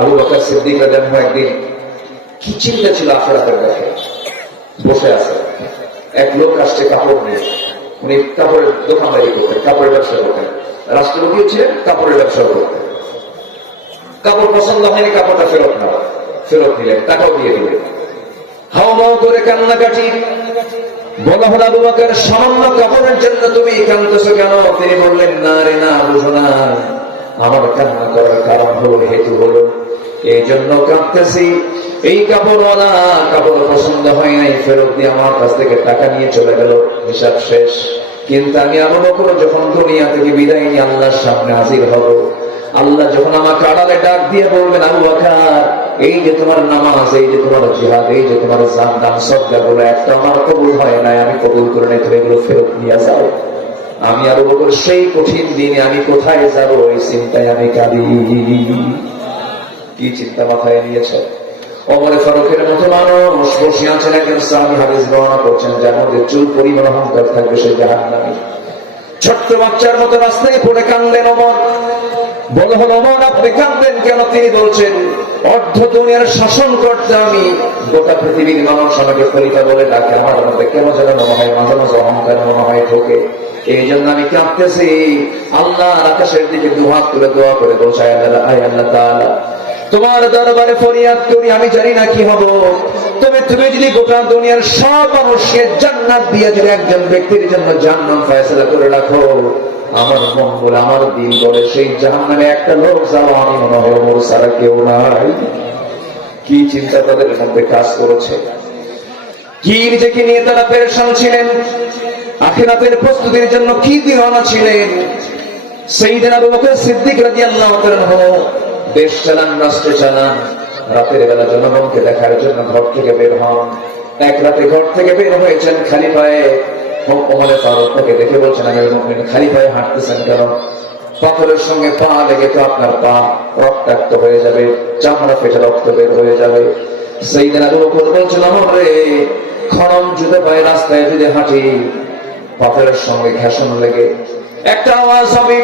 আবু বকর সিদ্দিক রাদিয়াল্লাহু আনহু একদিন কি চিন্তা ছিল আখিরাতের ব্যাপারে, বসে আছে। এক লোক আসছে কাপড় নিয়ে, উনি কাপড়ের দোকানদারি করতেন, কাপড়ের ব্যবসা করতেন, রাষ্ট্রপতিও ছিলেন, কাপড়ের ব্যবসা করতেন। কাপড় পছন্দ হয়নি, কাপড়টা ফেরত নিলেন, টাকাও দিয়ে দিলেন। হাও মাও করে কান্নাকাটি। বলা হলো আবু বকর, সামান্য কাপড়ের জন্য তুমি কাঁদতেছো কেন? তিনি বললেন, না রে না, বুঝো না, আমার কান্না করার কারণ হলো, হেতু হলো, এই জন্য কাঁদতেছি। এই কাপড়ওয়ালা কাপড় পছন্দ হয় নাই, ফেরত দিয়ে আমার কাছ থেকে টাকা নিয়ে চলে গেল, হিসাব শেষ। কিন্তু আমি আবু বকর যখন দুনিয়া থেকে বিদায় নিয়ে আল্লাহর সামনে হাজির হব, আল্লাহ যখন আমাকে আড়ালে ডাক দিয়ে বলবেন, আবু বকর, এই যে তোমার নামাজ, এই যে তোমার জিহাদ, এই যে তোমার জান দান সদকাগুলো একটা আমার কবুল হয় নাই, আমি কবুল করে নাই, তুমি এগুলো ফেরত নিয়ে যাও। আমি আবু বকর সেই কঠিন দিনে আমি কোথায় যাব, এই চিন্তায় আমি কাঁদি। কি চিন্তা মাথায় নিয়েছে? ওমর ফারুকের মতো মানুষ বসে আছেন, একজন সাহাবী হাদিস বর্ণনা করছেন, যার মধ্যে চুল পরিমাণ অহংকার থাকবে, সে জাহান্নামী। ছোট্ট বাচ্চার মতো রাস্তায় পড়ে কাঁদলেন ওমর। বলা হলো, ওমর আপনি কাঁদলেন কেন? তিনি বলছেন, অর্ধ দুনিয়ার শাসন করতে আমি, গোটা পৃথিবীর মানুষ আমাকে খলিফা বলে ডাকে, আমার মধ্যে কেন যেন মনে হয় মাঝে মাঝে অহংকার মনে হয় ঢোকে, এই জন্য আমি কাঁদতেছি। আল্লাহ আকাশের দিকে দুহাত তুলে দোয়া করে বলছে, আয় আল্লাহ তাআলা, তোমার দরবারে ফরিয়াদ করি, আমি জানি না কি হবো, তুমি যদি গোটা দুনিয়ার সব মানুষকে জান্নাত দিয়ে যদি একজন ব্যক্তির জন্য জান্নাত ফয়সালা করে রাখো, আমার মন বলে, আমার দিল বলে, সেই জাহান্নামে একটা লোক যাও, আমি মনে হয় ওমর ছাড়া কেউ নাই। কি চিন্তা তাদের মধ্যে কাজ করেছে, কি নিজেকে নিয়ে তারা পেরেশান ছিলেন, আখিরাতের প্রস্তুতির জন্য কি দিওয়ানা ছিলেন। সাইয়েদনা আবু বকর সিদ্দিক রাদিয়াল্লাহু তাআলা দেশ চালান, রাষ্ট্র চালান, রাতের বেলা জনগণকে দেখার জন্য ঘর থেকে বের হন। এক রাতে ঘর থেকে বের হয়েছেন খালি পায়ে। ওমর ফারুক তাকে দেখে বলছেন, আমিরুল মুমিনিন, খালি পায়ে হাঁটতেছেন কেন? পাথরের সঙ্গে পা লেগে তো আপনার পা রক্তাক্ত হয়ে যাবে, চামড়া ফেটে রক্ত বের হয়ে যাবে। সাইয়েদনা আবু বকর বলছেন, ওমর রে, খনম জুতো পায়ে রাস্তায় যদি হাঁটি, পাথরের সঙ্গে ঘেঁষণ লেগে একটা আওয়াজ হবে,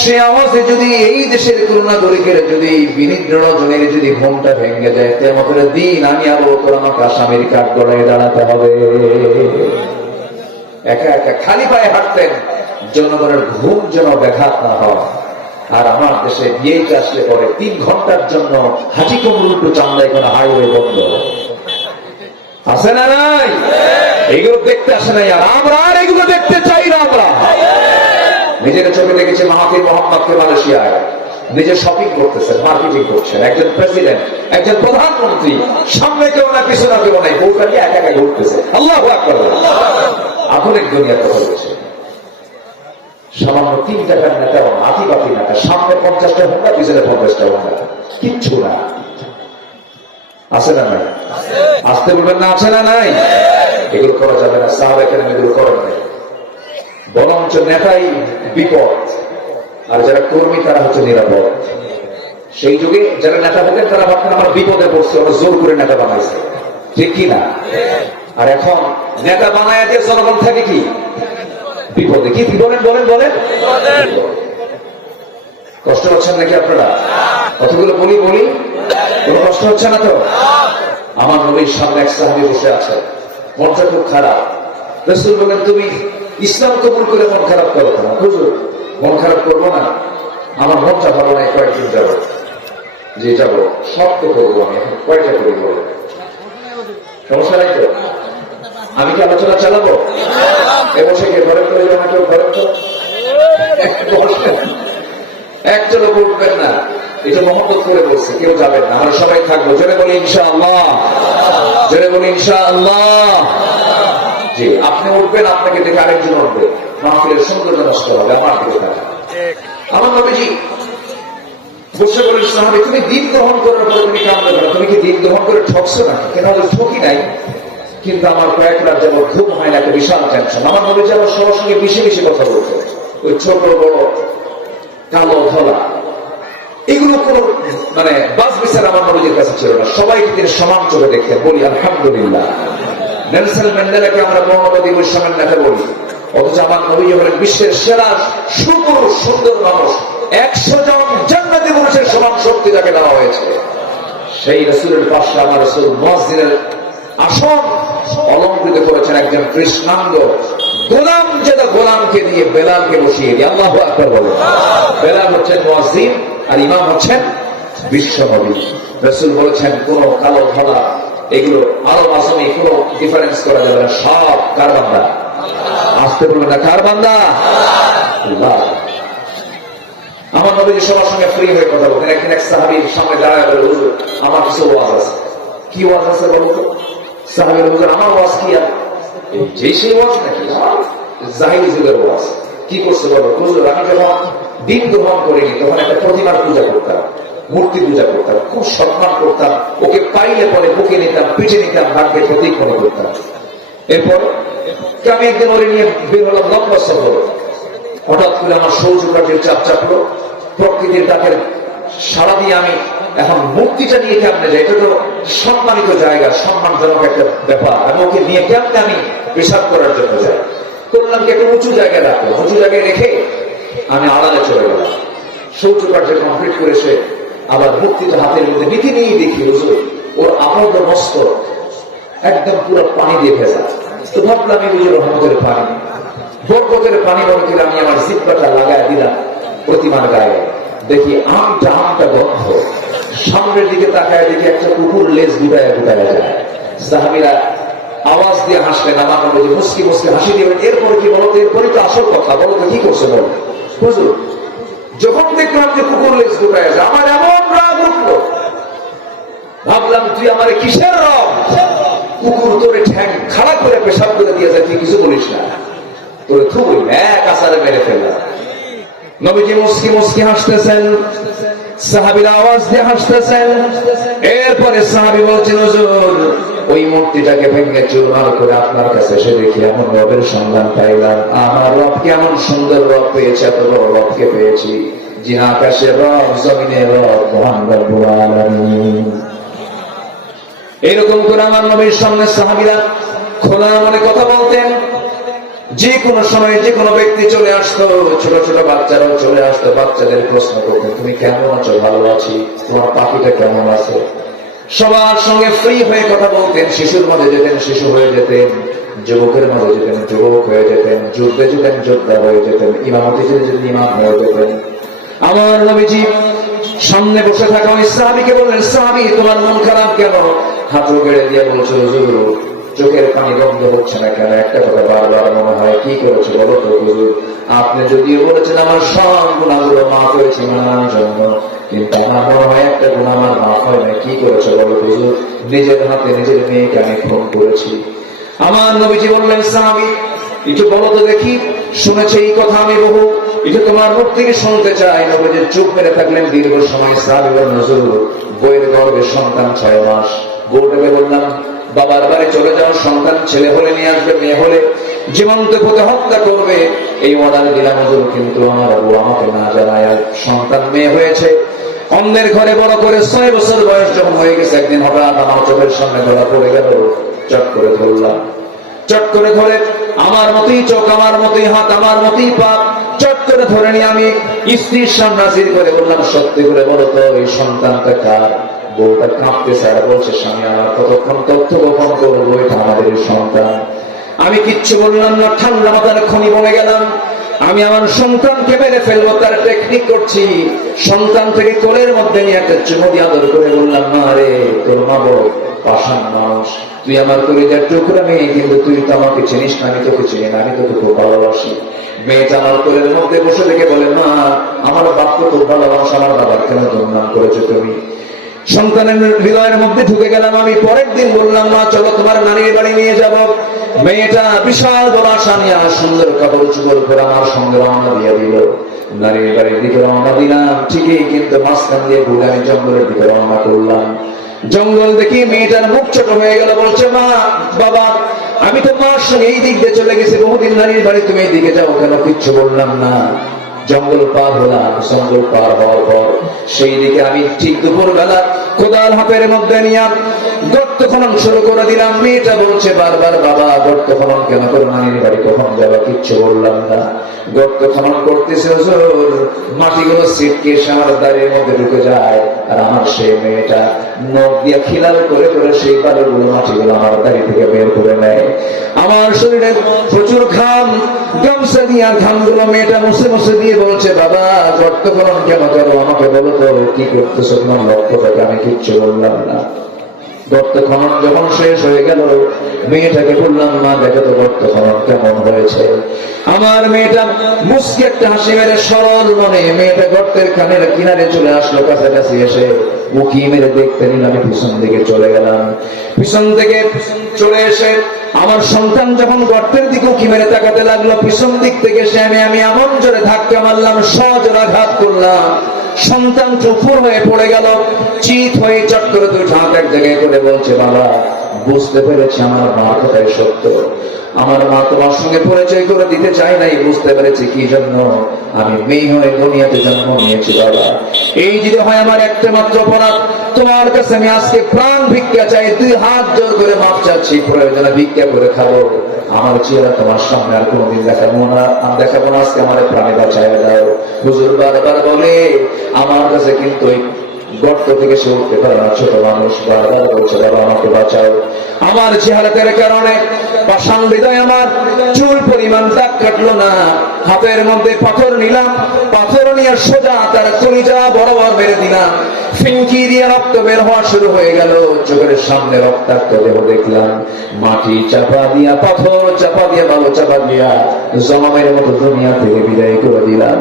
সে আওয়াজে যদি এই দেশের কোন নাগরিকের যদি বিনিদ্র জনের যদি ঘুমটা ভেঙে যায়, কিয়ামতের দিন আমি আবু বকর আমাকে আসামির কাঠ গড়ায় দাঁড়াতে হবে। একা একা খালি পায়ে হাঁটতেন, জনগণের ঘুম যেন ব্যাঘাত না হয়। আর আমার দেশে বিয়েতে আসলে পরে 3 ঘন্টার জন্য হাঁটি কোমর উল্টো চান্দাই করে হাইওয়ে বন্ধ আছে না নাই? এগুলো দেখতে আসে নাই, আর আমরা আর এগুলো দেখতে চাই না। আমরা নিজের চোখে দেখেছি মাহাথির মোহাম্মদকে মালয়েশিয়ায় নিজে শপিং করতেছেন, মার্কেটিং করছেন, একজন প্রেসিডেন্ট, একজন প্রধানমন্ত্রী, সামনে কেউ না পিছনে কেউ নাই, বউটা নিয়ে একা একা ঘুরতেছে। আল্লাহু আকবার। আধুনিক দুনিয়ার কথা বলছে। সামান্য 3 টাকার নেতা, আতিবাতি নেতা, সামনে 50টা হোন্ডা, পিছনে 50টা হোন্ডা, কিচ্ছু না। আছে না নাই? আসতে বলবেন না, আছে না নাই? এগুলো করা যাবে না, সাহাবায়ে কেরাম এগুলো করেন নাই। বরঞ্চ নেতাই বিপদ, আর যারা কর্মী তারা হচ্ছে নিরাপদ। সেই যুগে যারা নেতা হতেন তারা ভাবতেন আমার বিপদে পড়ছে, ওরা জোর করে নেতা বানাইছে, ঠিক কি না? আর এখন নেতা বানায় দিয়ে জনগণ থাকে কি বিপদে। কি বলেন বলেন বলেন, কষ্ট হচ্ছেন নাকি আপনারা? কতগুলো বলি কোনো কষ্ট হচ্ছে না তো? আমার নবীর সামনে এক সাহাবী বসে আছে, মনটা খুব খারাপ। রাসূল বলেন, তুমি ইসলাম কবুল করে মন খারাপ করো না। হুজুর, মন খারাপ করবো না, আমার মনটা ভালো নাই, কয়েকদিন যাবো। যে যাবো, সব তো করবো আমি, এখন কয়টা করি বলো, সমস্যা নাই তো? আমি কি আলোচনা চালাবো? এ বসে গিয়ে ঘরে করে যাবো না, কেউ ঘরে তো একজন উঠবেন না, এটা মোহাম্মদ করে বলছে, কেউ যাবেন না, আমরা সবাই থাকবো। জোরে বলি ইনশাআল্লাহ, জোরে বলি ইনশাআল্লাহ। জি, আপনি উঠবেন, আপনাকে দেখে আরেকজন উঠবে, মাহফিলের সৌন্দর্য নষ্ট হবে। আমার দিকে থাকা, আমার নবীজি বসে বলেন, সাহাবী, তুমি দিন গ্রহণ করার পরে তুমি কামনা করো, তুমি কি দিন গ্রহণ করে ঠকছো না? কেন ঠকি নাই, কিন্তু আমার কয়েক রাত যেমন ঘুম হয় না, একটা বিশাল টেনশন। আমার নবীজি আমার সবার সঙ্গে বেশি বেশি কথা বলতো, ওই ছোট বড়, কালো ধলা, এগুলো কোনো মানে বাস বিচার আমার নবীজির কাছে ছিল না। সবাইকে তিনি সমান চোখে দেখতেন। বলি আলহামদুলিল্লাহ। নেলসন ম্যান্ডেলাকে আমরা মৌনবাদী বৈষম্যের নেতা বলি, অথচ আমার নবী হলেন বিশ্বের সেরা সুপুরুষ, সুন্দর মানুষ। 100 জন জান্নাতি পুরুষের সমান শক্তি তাকে দেওয়া হয়েছে। সেই রাসূলের পাশে আমার রাসূল মুয়াজ্জিনের আসন অলংকৃত করেছেন একজন কৃষ্ণাঙ্গ গোলাম, যেটা গোলামকে দিয়ে বেলালকে বসিয়ে দিয়ে। আল্লাহু আকবার বলেন। বেলাল হচ্ছেন মুয়াজ্জিন আর ইমাম হচ্ছেন বিশ্বনবী। রাসূল বলেছেন কোন কালো ধলা এগুলো আরব আসামি কোন ডিফারেন্স করা যাবে না, সব কার বান্দা? আসতে বলবেন না, কার বান্দা? আল্লাহ। আমার নবীজি সবার সঙ্গে ফ্রি হয়ে কথা বলতেন। একদিন এক সাহাবীর সামনে দাঁড়ায় বলে, হুজুর আমার কিছু ওয়াজ আছে। কি ওয়াজ আছে বলো তো? সাহাবী বলে, হুজুর আমার ওয়াজ কি? আর যে সেই ওয়াজ নাকি? জাহিলি যুগের ওয়াজ। কি করছে বলো? হুজুর আমি যখন দিন গ্রহণ করিনি তখন একটা প্রতিমার পূজা করতাম, মূর্তি পূজা করতাম, খুব সম্মান করতাম, ওকে পাইলে পরে বুকে নিতাম, পিঠে নিতাম, ভাগ্যের প্রতীক মনে করতাম। এরপর আমি একদিন ওরে নিয়ে বের হলাম লম্বা সফর। হঠাৎ করে আমার সৌর্য কাঠের চাপ চাপলো, প্রকৃতির ডাকের সারা দিয়ে আমি এখন মূর্তিটা নিয়ে কেমনে যাই? এটা তো সম্মানিত জায়গা, সম্মানজনক একটা ব্যাপার। আমি ওকে নিয়ে কেমনে আমি পেশাব করার জন্য যাই? করলাম কি একটা উঁচু জায়গায় রাখলো, উঁচু জায়গায় রেখে আমি আড়ালে চলে গেলাম। সৌর্য কাঠে কমপ্লিট করে সে আবার মূর্তিটা হাতের মধ্যে নীতি নিয়ে দেখি হুজুর ওর আপাত মস্ত একদম পুরো পানি দিয়ে ভেজা। তো ভাবলাম এই হুজুর রহমতের পানি, বরকতের পানি মনে করে আমি আমার জিহ্বাটা লাগায় দিলাম প্রতিমার গায়ে। দেখি আমটা গন্ধ। সামনের দিকে তাকায় দেখি একটা কুকুর লেজ গুটায় গুটায় যায়। সাহাবীরা আওয়াজ দিয়ে হাসলেন, আমার নবী মুস্কি মুস্কি হাসি দিয়ে, এরপরে কি বলতো? এরপরে তো আসল কথা, বলো তো কি করছে বলো? হুজুর যখন দেখলাম যে কুকুর লেজ গুটায় যায় আমার এমন রাগ উঠলো, ভাবলাম তুই আমার কিসের রব? কুকুর তোরে ঠ্যাং খাড়া করে পেশাব করে দিয়ে যায়, তুই কিছু বলিস না, তোরে থুবই এক আসারে মেরে ফেললাম। নবীজি মুস্কি মুস্কি হাসতেছেন, সাহাবীরা আওয়াজ দিয়ে হাসতেছেন। এরপরে সাহাবী বলছেন, হুজুর ওই মূর্তিটাকে ভেঙে চুরমার করে আপনার কাছে এসে দেখি এমন রবের সন্ধান পাইলাম। আমার রব কেমন সুন্দর রব পেয়েছে, এত বড় রবকে পেয়েছি, যিনি আকাশের রব, জমিনের রব, মহান রব্বুল আলামিন। এরকম করে আমার নবীর সামনে সাহাবীরা খোলা মনে কথা বলতেন। যে কোনো সময় যে কোনো ব্যক্তি চলে আসতো, ছোট ছোট বাচ্চারাও চলে আসতো, বাচ্চাদের প্রশ্ন করতো, তুমি কেমন আছো? ভালো আছি। তোমার পাখিটা কেমন আছে? সবার সঙ্গে ফ্রি হয়ে কথা বলতেন। শিশুর মাঝে যেতেন শিশু হয়ে যেতেন, যুবকের মাঝে যেতেন যুবক হয়ে যেতেন, যুদ্ধে যেতেন যোদ্ধা হয়ে যেতেন, ইমামতি যেতেন ইমাম হয়ে যেতেন। আমার নবীজি সামনে বসে থাকা ওই সাহাবীকে বললেন, সাহাবী তোমার মন খারাপ কেন? হাত গেড়ে দিয়ে বলছে, হুজুর চোখের পানি বন্ধ হচ্ছে না কেন? একটা কথা বারবার মনে হয়, কি করেছে বলো তো হুজুর? আপনি যদিও বলেছেন আমার সব গুনাহগুলো মাফ হয়েছে মানার জন্য, কিন্তু আমার মনে হয় একটা গুনাহ আমার মাফ হয় না। কি করেছে বলো হুজুর? নিজের হাতে নিজের মেয়েকে আমি খুন করেছি। আমার নবীজি বললেন, সাহাবী একটু বলো তো দেখি, শুনেছে এই কথা আমি বহু, এটা তোমার মুখ থেকে শুনতে চাই। নবীজি চুপ মেরে থাকলেন দীর্ঘ সময়। সাহাবী বললেন, হুজুর বইয়ের গর্ভে সন্তান 6 মাস। বউটাকে বললাম, বাবার বাড়ি চলে যাও, সন্তান ছেলে হলে নিয়ে আসবে, মেয়ে হলে জীবন্ত পুঁতে হত্যা করবে, এই অর্ডার দিলাম হুজুর। কিন্তু আমার বউ আমাকে না জানায় সন্তান মেয়ে হয়েছে। অন্যের ঘরে বড় করে 6 বছর বয়স যখন হয়ে গেছে, একদিন হঠাৎ আমার চোখের সামনে ধরা পড়ে গেল। চট করে ধরলাম, চট করে ধরে আমার মতোই চোখ, আমার মতোই হাত, আমার মতোই পা, চট করে ধরে নিয়ে আমি স্ত্রীর সামনে হাজির করে বললাম, সত্যি করে বলো তো এই সন্তানটা কার? বউটা কাঁপতেছে আর বলছে, স্বামী আমার কতক্ষণ তথ্য গোপন করবো, এটা আমাদের সন্তান। আমি কিচ্ছু বললাম না, ঠান্ডা মাথার খনি বলে গেলাম। আমি আমার সন্তানকে মেরে ফেলবো তার টেকনিক করছি। সন্তান থেকে কোলের মধ্যে নিয়ে একটা চুমু দিয়ে আদর করে বললাম, মা রে তোর মা বড় পাষাণ মানুষ, তুই আমার কলিজার টুকরা মেয়ে, কিন্তু তুই তো আমাকে চিনিস না, আমি তোকে চিনি না, আমি তোকে খুব ভালোবাসি। মেয়েটা আমার কোলের মধ্যে বসে থেকে বলে, মা আমার বাপকে খুব ভালোবাসা, আমার বাবার কেন দুর্নাম করেছো তুমি? সন্তানের হৃদয়ের মধ্যে ঢুকে গেলাম আমি। পরের দিন বললাম, মা চলো তোমার নানির বাড়ি নিয়ে যাব। মেয়েটা বিশাল বড় আশা নিয়ে সুন্দর কাপড় চুপড় করে আমার সঙ্গে রওনা দিয়ে দিল। নানির বাড়ির দিকে রওনা দিলাম ঠিকই, কিন্তু মাঝখান দিয়ে ঘুরে আমি জঙ্গলের দিকে রওনা করলাম। জঙ্গল দেখি মেয়েটার মুখ ছোট হয়ে গেল। বলছে, মা বাবা আমি তো মার সঙ্গে এই দিক দিয়ে চলে গেছি বহুদিন, নানির বাড়ি তুমি এই দিকে যাও কেন? কিচ্ছু বললাম না। জঙ্গল পার হলাম। জঙ্গল পার হওয়ার পর সেই দিকে আমি ঠিক দুপুর বেলা কোদাল হাতের মধ্যে নিয়ে গর্ত খনন শুরু করে দিলাম। মেয়েটা বলছে বারবার, বাবা গর্ত খনন কেন করে, নানির বাড়ি কখন যাবা, কিচ্ছু বললাম না। গর্ত খনন করতেছে হুজুর, মাটিগুলো ছিটকে এসে আমার দাঁড়িয়ে মধ্যে ঢুকে যায়, আর আমার সেই মেয়েটা নখ দিয়ে খিলাল করে করে সেই বালুগুলো মাটিগুলো আমার দাড়ি থেকে বের করে নেয়। আমার শরীরে প্রচুর ঘাম, গামছা দিয়া ঘামগুলো মেয়েটা মুছে মুছে দিয়ে বলছে, বাবা গর্ত খনন কেন করো, আমাকে বলো তো কি করতেছো তোমার লক্ষ্য থেকে। আমি কিচ্ছু বললাম না। গর্ত খনন যখন শেষ হয়ে গেল, মেয়েটাকে বললাম, মা দেখো তো গর্ত খনন কেমন হয়েছে। আমার মেয়েটা মুস্কি একটা হাসি মেরে সরল মনে মেয়েটা গর্তের কানের কিনারে চলে আসলো, কাছাকাছি এসে উকি মেরে দেখতে নিল। আমি পিছন দিকে চলে গেলাম। পিছন থেকে চলে এসে আমার সন্তান যখন গর্তের দিকে উকি মেরে তাকাতে লাগলো, পিছন দিক থেকে এসে আমি এমন জোরে ধাক্কা মারলাম, সজোরে আঘাত করলাম। সন্তান চুপুর হয়ে পড়ে গেল, চিত হয়ে চট করে দুই হাত এক জায়গায় করে বলছে, বাবা বুঝতে পেরেছি আমার মা কথাই সত্য। আমার মা তোমার সঙ্গে পরিচয় করে দিতে চাই নাই, বুঝতে পেরেছি কি জন্য আমি মেয়ে হয়ে দুনিয়াতে জন্ম নিয়েছি। বাবা এই যদি হয় আমার একটা মাত্র অপরাধ, তোমার কাছে আমি আজকে প্রাণ ভিক্ষা চাই, দুই হাত জোর করে মাপ চাচ্ছি, প্রয়োজনে ভিক্ষা করে খাবো। আমার চেহারা তোমার সামনে আর কোনোদিন দেখাবো না, আজকে আমার প্রাণে বাঁচায় দাও। হুজুর বারবার বলে, আমার কাছে কিন্তু গর্ত থেকে সে উঠতে পারে না, ছোট মানুষ, বারবার বলছে, বাবা আমাকে বাঁচাও। আমার চেহারাতের কারণে পাষাণ হৃদয়, আমার চুল পরিমাণ দাগ কাটলো না। হাতের মধ্যে পাথর নিলাম, পাথর নিয়ে সোজা তার কলিজা বরাবর মেরে দিলাম। ফিনকি দিয়ে রক্ত বের হওয়া শুরু হয়ে গেল। চোখের সামনে রক্তাক্ত দেহ দেখলাম। মাটি চাপা দিয়া, পাথর চাপা দিয়া, বালু চাপা দিয়া জমামের মতো দুনিয়া থেকে বিদায় করে দিলাম।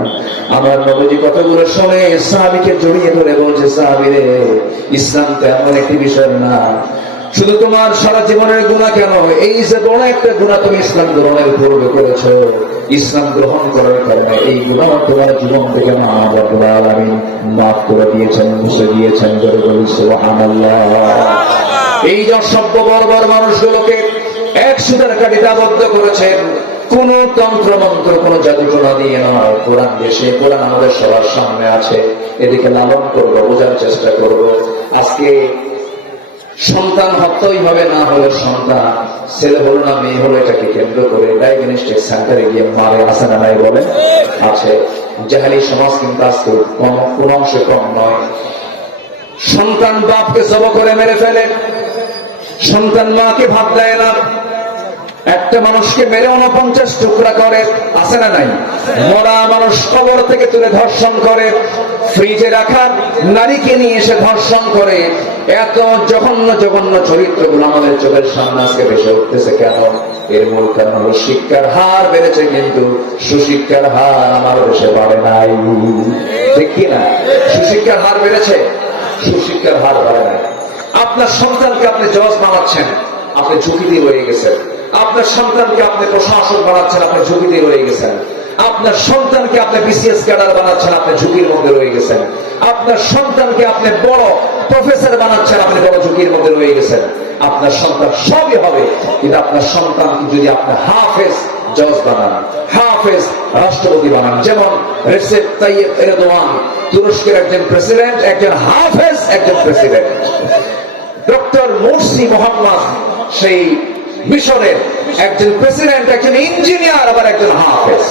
আমার নবীজি কতগুলো শুনে সাহাবীকে জড়িয়ে ধরে বলছে, সাহাবী রে, ইসলাম তো এমন একটি বিষয় না শুধু তোমার সারা জীবনের গুনাহ কেন, এই যে বড় একটা গুনাহ তুমি ইসলাম গ্রহণের পূর্বে করেছো, ইসলাম গ্রহণ করার কারণে এই গুনাহ তোমার জীবন থেকে আল্লাহ রাব্বুল আলামিন মাফ করে দিয়েছেন, মুছে দিয়েছেন। জোরে বলি সুবহানাল্লাহ। এই যে সভ্য বর্বর মানুষগুলোকে এক সুতার কাঠিতে আবদ্ধ করেছেন, কোন তন্ত্র মন্ত্র, কোন জাদুটোনা দিয়ে নয়, কোরআন দেশে, কোরআন আমাদের সবার সামনে আছে। এদিকে লালন করবো, বোঝার চেষ্টা করব। আজকে সন্তান হত্যই হবে, না হলে সন্তান ছেলে হলো না মেয়ে হলো, এটাকে কেন্দ্র করে ডায়াগনস্টিক সেন্টারে গিয়ে মারে আছে না নাই বলে আছে। জাহেলি সমাজ কিন্তু আজকে কোন অংশে কম নয়। সন্তান বাপকে জব করে মেরে ফেলে, সন্তান মাকে ভাত দেয় না। একটা মানুষকে মেরে 49 টুকরা করে, আছে না নাই? মরা মানুষ কবর থেকে তুলে ধর্ষণ করে, ফ্রিজে রাখা নারীকে নিয়ে এসে ধর্ষণ করে। এত জঘন্য জঘন্য চরিত্রগুলো আমাদের চোখের সামনে আজকে ভেসে উঠতেছে কেন? এর মূল কারণ হলো শিক্ষার হার বেড়েছে, কিন্তু সুশিক্ষার হার আমার দেশে বাড়ে নাই। ঠিক কি না? সুশিক্ষার হার বেড়েছে, সুশিক্ষার হার বাড়ে নাই। আপনার সন্তানকে আপনি জজ বানাচ্ছেন, আপনি ঝুঁকিতে রয়ে গেছেন। আপনার সন্তানকে আপনি প্রশাসক বানাচ্ছেন, আপনি ঝুঁকিতে রয়ে গেছেন। আপনার সন্তানকে আপনি বিসিএস ক্যাডার বানাচ্ছেন, আপনি ঝুঁকির মধ্যে রয়ে গেছেন। আপনার সন্তানকে আপনি বড় প্রফেসর বানাচ্ছেন, আপনি বড় ঝুঁকির মধ্যে রয়ে গেছেন। আপনার সন্তান সবই হবে, কিন্তু আপনার সন্তানকে যদি আপনি হাফেজ জজ বানান, হাফেজ রাষ্ট্রপতি বানান, যেমন রেসেপ তাইয়েব এরদোয়ান তুরস্কের একজন প্রেসিডেন্ট, একজন হাফেজ, একজন প্রেসিডেন্ট। ডক্টর মুরসি মোহাম্মদ সেই মিশরের একজন প্রেসিডেন্ট, একজন ইঞ্জিনিয়ার, আবার একজন হাফেজ।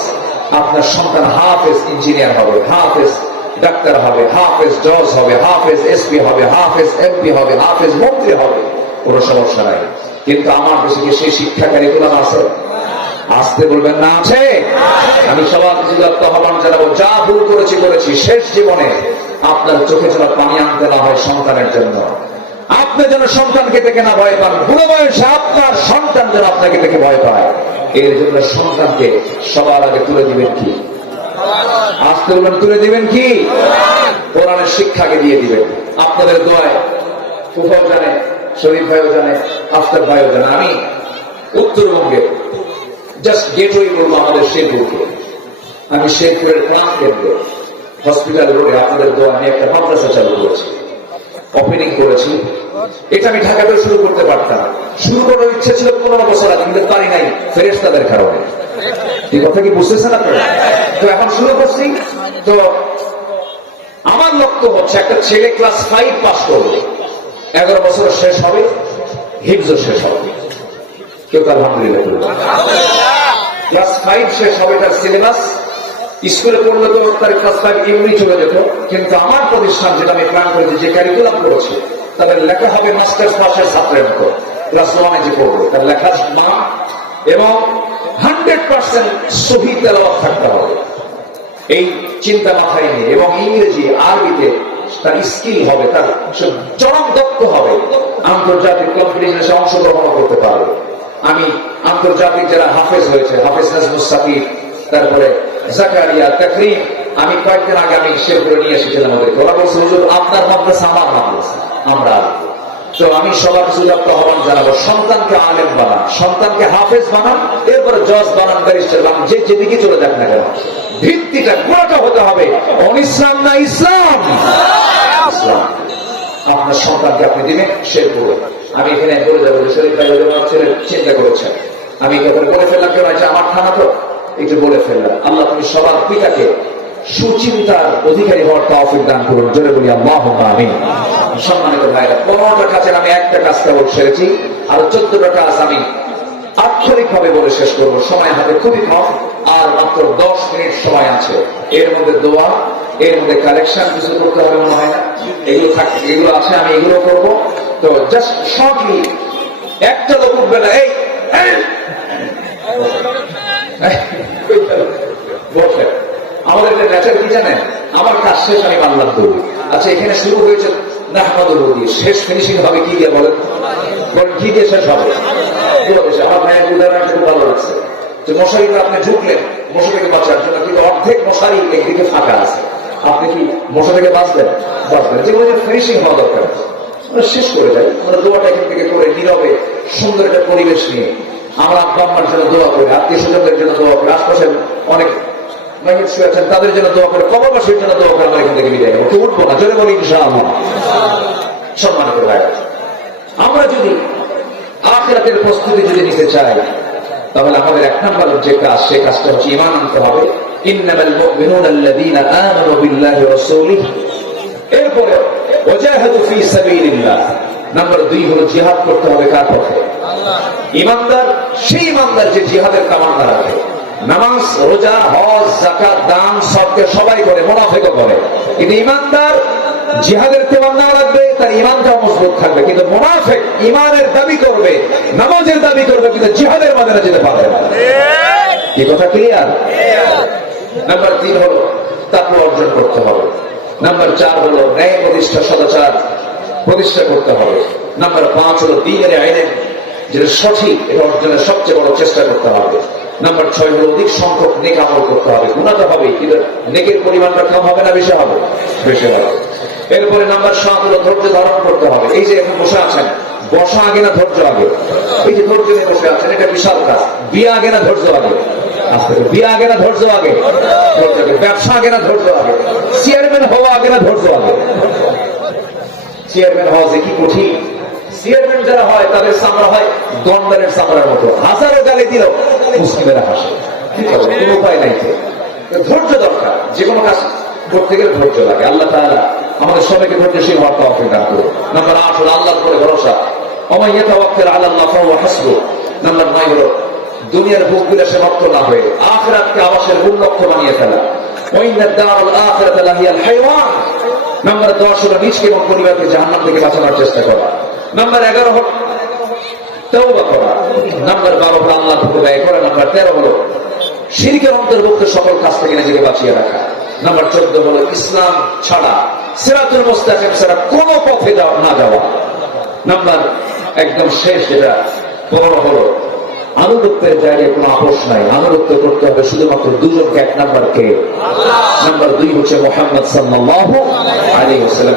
আপনার সন্তান হাফেজ ইঞ্জিনিয়ার হবে, হাফেজ ডাক্তার হবে, হাফেজ জজ হবে, হাফেজ এসপি হবে, হাফেজ এমপি হবে, হাফেজ মন্ত্রী হবে, কোনো সমস্যা নাই। কিন্তু আমার দেশে কি সেই শিক্ষা কারিকুলাম আছে? আসতে বলবেন না আছে? আমি সবার জিজ্ঞাসা আহ্বান জানাবো, যা ভুল করেছি শেষ জীবনে আপনার চোখে যেন পানি আনতে না হয় সন্তানের জন্য। আপনি যেন সন্তানকে দেখে না ভয় পান, বুড়ো বয়সে আপনার সন্তান যেন আপনাকে দেখে ভয় পায়। এর জন্য সন্তানকে সবার আগে তুলে দিবেন কি? আসতে বলবেন, তুলে দিবেন কি? কোরআনের শিক্ষাকে দিয়ে দিবেন। আপনাদের দোয়ায় ফুফাও জানে, শরীফ ভাইও জানে, আফতার ভাইও জানে, আমি উত্তরবঙ্গে জাস্ট গেটওয়ে বলবো আমাদের শেরপুরকে। আমি শেরপুরের প্রাণ কেন্দ্র হসপিটাল রোডে আপনাদের দোয়া নিয়ে একটা মাদ্রাসা চালু করেছি, ওপেনিং করেছি। এটা আমি ঢাকাতে শুরু করতে পারতাম, শুরু করার ইচ্ছে ছিল 15 বছর আগে, কিন্তু পারি নাই ফেরেশতাদের কারণে। এই কথা কি বুঝতেছেন আপনারা? তো এখন শুরু করছি। তো আমার লক্ষ্য হচ্ছে একটা ছেলে ক্লাস 5 পাস করবে, 11 বছর শেষ হবে, হিফজও শেষ হবে। কেউ তো আলহামদুলিল্লাহ করবে। ক্লাস 5 শেষ হবে তার সিলেবাস। স্কুলে পড়লে তো তার ক্লাস 5 এমনি চলে যেত, কিন্তু আমার প্রতিষ্ঠান যেটা আমি প্ল্যান করেছি, যে ক্যারিকুলাম করেছি, তাদের লেখা হবে মাস্টার্স পাশের ছাত্রের মতো। ক্লাস 1 যে পড়বে তার লেখার নাম এবং 100% সহি তেলাওয়াত থাকতে হবে, এই চিন্তা মাথায় নিয়ে, এবং ইংরেজি আরবিতে তার স্কিল হবে, তার চরম দক্ষ হবে, আন্তর্জাতিক কম্পিটিশনে অংশগ্রহণ করতে পারবে। আমি আন্তর্জাতিক যারা হাফেজ হয়েছে, হাফেজ নাজমুস সাকিব, তারপরে জাকারিয়া, তাকরিম, আমি কয়েকদিন আগে আমি শেরপুরে নিয়ে এসেছিলাম ওদেরকে। ওরা বলছে হুজুর আপনার মাদ্রাসা আমার মাদ্রাসা, আমরা তো আমি সবার কিছু আহ্বান জানাবো, সন্তানকে আলেম বানান, সন্তানকে হাফেজ বানান, এরপরে জজ বানান, ব্যারিস্টার বানান, যে যেদিকে চলে যাক না কেন, ভিত্তিটা গোড়াটা হতে হবে ইসলাম না ইসলাম। ইসলাম আপনার সন্তানকে আপনি দিবেন শেরপুরে। আমি এখানে বলে যাবো যে শরীফ ভাই ছেলে চিন্তা করেছেন, আমি তখন বলে ফেললাম, কেন আছে আমার থানা তো একটু বলে ফেললাম। আল্লাহ তুমি সবার পিতাকে সুচিন্তার অধিকারী হওয়ার তৌফিক দান করুন, জোরে বলি আল্লাহুম্মা আমিন। সম্মানিত ভাইরা, 15টা কাজের আমি একটা কাজ কেবল সেরেছি, আর 14টা কাজ আমি আক্ষরিক ভাবে বলে শেষ করবো। সময় হাতে খুবই কম, আর মাত্র 10 মিনিট সময় আছে। এর মধ্যে দোয়া, এর মধ্যে কালেকশন কিছু করতে হবে মনে হয় না, এগুলো থাকে, এগুলো আছে, আমি এগুলো করবো। তো জাস্ট শর্টলি একটা লোক উঠবে না, এই আমাদের একটা ন্যাচার কি জানেন, আমার কাজ শেষ আমি মানলাম দৌড়ি। আচ্ছা এখানে শুরু হয়েছে নাহমাদুর দিয়ে, শেষ ফিনিশিং হবে কি দিয়ে বলেন? কি দিয়ে শেষ হবে? আমার ভাইয়ের উদাহরণ খুব ভালো লাগছে, যে মশারিটা আপনি ঝুঁকলেন মশা থেকে বাঁচার জন্য, কিন্তু অর্ধেক মশারি একদিকে ফাঁকা আছে, আপনি কি মশা থেকে বাঁচবেন? বাঁচবেন। যেগুলো ফিনিশিং হওয়া দরকার শেষ করে যায়। আমরা দোয়াটা এখান থেকে করে নীরবে সুন্দর একটা পরিবেশ নিয়ে আমরা আব্বা আম্মার জন্য দোয়া করি, আত্মীয় স্বজনদের জন্য দোয়া করি, আশপাশের অনেক মাইয়িত শুয়ে আছেন তাদের জন্য দোয়া করে, কবরবাসীর জন্য দোয়া করে আমরা এখান থেকে বিদায় নেবো। উঠবো না, জোরে বলি ইনশাআল্লাহ। সম্মানিত ভাইরা, আমরা যদি আখিরাতের প্রস্তুতি যদি নিতে চাই, তাহলে আমাদের 1 নম্বর যে কাজ, সে কাজটা হচ্ছে ঈমান আনতে হবে। ইন্নামাল মুমিনুনা আল্লাযীনা আমানু বিল্লাহি ওয়া রাসূলিহি। এরপরে ওয়াজাহাদু ফী সাবিলিল্লাহ। নাম্বার 2 হলো জিহাদ করতে হবে কার পথে? ইমানদার সেই ইমানদার যে জিহাদের তামান্না রাখে। নামাজ, রোজা, হজ, যাকাত, দান, সবকে সবাই করে, মুনাফিকও করে, কিন্তু ইমানদার জিহাদের তামান্না রাখবে, তার ঈমানটাও মজবুত থাকবে। কিন্তু মুনাফিক ঈমানের দাবি করবে, নামাজের দাবি করবে, কিন্তু জিহাদের ময়দানে যেতে পারবে না। এই কথা ক্লিয়ার? নাম্বার 3 হলো তাকওয়া অর্জন করতে হবে। নাম্বার 4 হলো ন্যায় প্রতিষ্ঠা, সদাচার প্রতিষ্ঠা করতে হবে। নাম্বার 5 হলো দ্বীনের আইনের যেটা সঠিক, এটা অর্জনের সবচেয়ে বড় চেষ্টা করতে হবে। নাম্বার 6 হলো অধিক সংখ্যক নেক আমল করতে হবে। গুনাহ তো হবে, কিন্তু নেকের পরিমাণটা কম হবে না বেশি হবে? বেশি হবে। এরপরে নাম্বার 7 হলো ধৈর্য ধারণ করতে হবে। এই যে এখন বসে আছেন, বসা আগে না ধৈর্য আগে? এই যে ধৈর্য নিয়ে বসে আছেন, এটা বিশাল কাজ। বিয়ে আগে না ধৈর্য আগে? বিয়ে আগে না ধৈর্য আগে? ব্যবসা আগে না ধৈর্য আগে? চেয়ারম্যান হওয়া আগে না ধৈর্য আগে? চেয়ারম্যান হওয়া যে কি কঠিন। চেয়ারম্যান যারা হয় তাদের চামড়া হয় গন্ডারের চামড়ার মতো, হাজারো গালি দিল মুসলিমেরা হাসে। ঠিক আছে, কোনো উপায় নাই। ধৈর্য দরকার, যে কোনো কাজ করতে গেলে ধৈর্য লাগে। আল্লাহ তাআলা আমাদের সবাইকে ধৈর্যশীল হওয়ার তৌফিক দান করুন। নাম্বার 8 হলো আল্লাহর উপরে ভরসা। ওয়া ইয়াতাওয়াক্কাল আলাল্লাহ ফাহুয়া হাসবুহ। নাম্বার 9 হলো দুনিয়ার ভোগ বিলাসে মত্ত না হয়ে আখিরাতকে আবাসের মূল লক্ষ্য বানিয়ে ফেলা। ওয়া ইন্নাদ দারাল আখিরাতা লাহিয়াল হায়াওয়ান। নাম্বার 10 হলো নিজকে এবং পরিবারকে জাহান্নাম থেকে বাঁচানোর চেষ্টা করা। নাম্বার 11 হলো তওবা করা। নাম্বার 12 হলো আল্লাহর পথে ব্যয় করা। নাম্বার 13 হলো শিরকের অন্তর্ভুক্ত সকল কাজ থেকে নিজেকে বাঁচিয়ে রাখা। নাম্বার 14 হলো ইসলাম ছাড়া, সিরাতুল মুস্তাকিম ছাড়া কোনো পথে না যাওয়া। নাম্বার একদম শেষ যেটা 15 হলো আনুগত্যের জায়গায় কোনো আপোষ নাই। আনুগত্য করতে হবে শুধুমাত্র দুজনকে। 1 নাম্বার কে? আল্লাহ। নাম্বার 2 হচ্ছে মুহাম্মদ সাল্লাল্লাহু আলাইহি ওয়াসাল্লাম।